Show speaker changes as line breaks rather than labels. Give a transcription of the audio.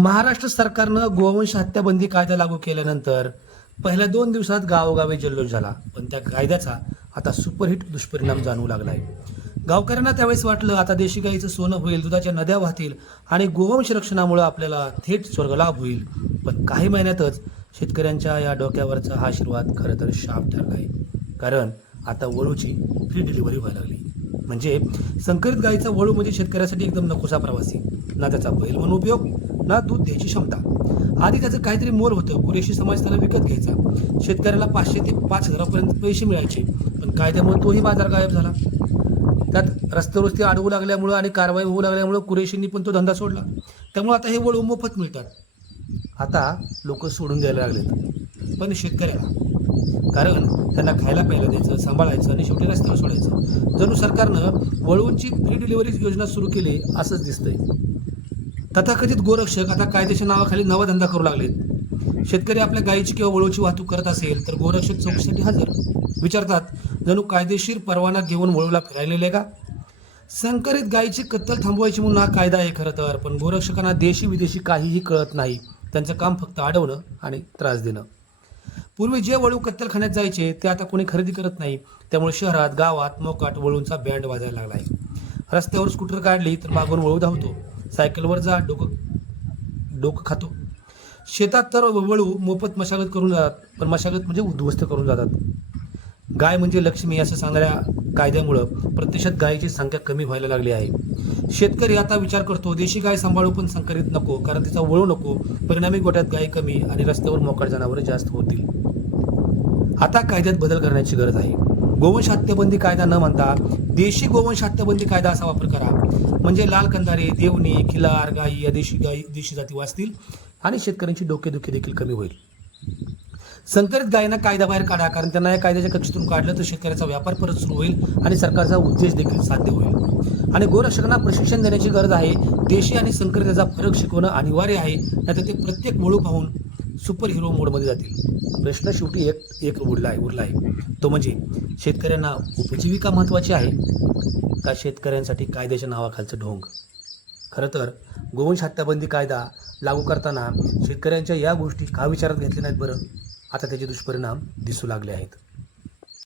महाराष्ट्र सरकारनं गोवंश हत्याबंदी कायदा लागू केल्यानंतर पहिल्या दोन दिवसात गावोगावी जल्लोष झाला पण त्या कायद्याचा आता सुपरहिट दुष्परिणाम जाणवू लागलाय. गावकऱ्यांना त्यावेळेस वाटलं आता देशी गाईचं सोनं होईल दुधाच्या नद्या वाहतील आणि गोवंश रक्षणामुळे आपल्याला थेट स्वर्गलाभ होईल. पण काही महिन्यातच शेतकऱ्यांच्या या डोक्यावरचा हा आशीर्वाद खरं तर शाप ठरला आहे कारण आता वळूची फ्री डिलिव्हरी व्हायला लागली. म्हणजे संकरित गाईचा वळू म्हणजे शेतकऱ्यासाठी एकदम नकोसा प्रवासी. ना त्याचा बैल म्हणून उपयोग ना दूध द्यायची क्षमता. आधी त्याचं काहीतरी मोल होतं कुरेशी समाज त्याला विकत घ्यायचा. शेतकऱ्याला पाचशे ते पाच हजारापर्यंत पैसे मिळायचे पण कायद्यामुळे तोही बाजार गायब झाला. त्यात रस्त्यावरती अडवू लागल्यामुळं आणि कारवाई होऊ लागल्यामुळं कुरेशींनी पण तो धंदा सोडला. त्यामुळे आता हे वळू मोफत मिळतात. आता लोक सोडून द्यायला लागलेत. पण शेतकऱ्याला. कारण त्यांना खायला प्यायला द्यायचं सांभाळायचं आणि शेवटी रस्त्यावर सोडायचं. जणू सरकारनं वळूंची फ्री डिलिव्हरी योजना सुरू केली असंच दिसतंय. तथाकथित गोरक्षक आता कायदेशीर नावाखाली नवा धंदा करू लागलेत. शेतकरी आपल्या गायीची किंवा वळूची वाहतूक करत असेल तर गोरक्षक चौकशीसाठी हजर. विचारतात जणू कायदेशीर परवाना घेऊन वळूला फिरायलेले का? संकरित गायीची कत्तल थांबवायची म्हणून हा कायदा आहे खरं तर पण गोरक्षकांना देशी विदेशी काहीही कळत नाही. त्यांचं काम फक्त अडवणं आणि त्रास देणं. पूर्वी जे वळू कत्तलखान्यात जायचे ते आता कोणी खरेदी करत नाही. त्यामुळे शहरात गावात मोकाट वळूंचा बँड वाजायला लागला आहे. रस्त्यावर स्कूटर काढली तर मागून वळू धावतो. सायकलवर जा डोकं डोकं खातो. शेतात तर वळू मोफत मशागत करून जातात पण मशागत म्हणजे उद्ध्वस्त करून जातात. गाय म्हणजे लक्ष्मी असं सांगणाऱ्या कायद्यामुळं प्रत्यक्षात गायीची संख्या कमी व्हायला लागली आहे. शेतकरी आता विचार करतो देशी गाय सांभाळू पण संकरित नको कारण तिचा वळू नको. परिणामी गोट्यात गाय कमी आणि रस्त्यावर मोकाट जनावरं जास्त होतील. आता कायद्यात बदल करण्याची गरज आहे. गोवंश हत्याबंदी कायदा न म्हणता देशी गोवंश हत्याबंदी कायदा असा वापर करा. म्हणजे लाल कंदारे देवणी खिलार गाई या देशी गाई देशी जाती वाचतील आणि शेतकऱ्यांची डोकेदुखी देखील कमी होईल. संकरित गायींना कायदा बाहेर काढा कारण त्यांना या कायद्याच्या कक्षेतून काढलं तर शेतकऱ्याचा व्यापार परत सुरू होईल आणि सरकारचा उद्देश देखील साध्य होईल. आणि गोरक्षकांना प्रशिक्षण देण्याची गरज आहे. देशी आणि संकरित याचा फरक शिकवणं अनिवार्य आहे. नाहीतर ते प्रत्येक मुळू पाहून सुपर हिरो मोडमध्ये जातील. प्रश्न शेवटी एक एक उरला आहे उरला आहे. तो म्हणजे शेतकऱ्यांना उपजीविका महत्त्वाची आहे का शेतकऱ्यांसाठी कायद्याच्या नावाखालचं ढोंग? खरं तर गोवंश हत्याबंदी कायदा लागू करताना शेतकऱ्यांच्या या गोष्टी का विचारात घेतल्या नाहीत बरं? आता त्याचे दुष्परिणाम दिसू लागले आहेत.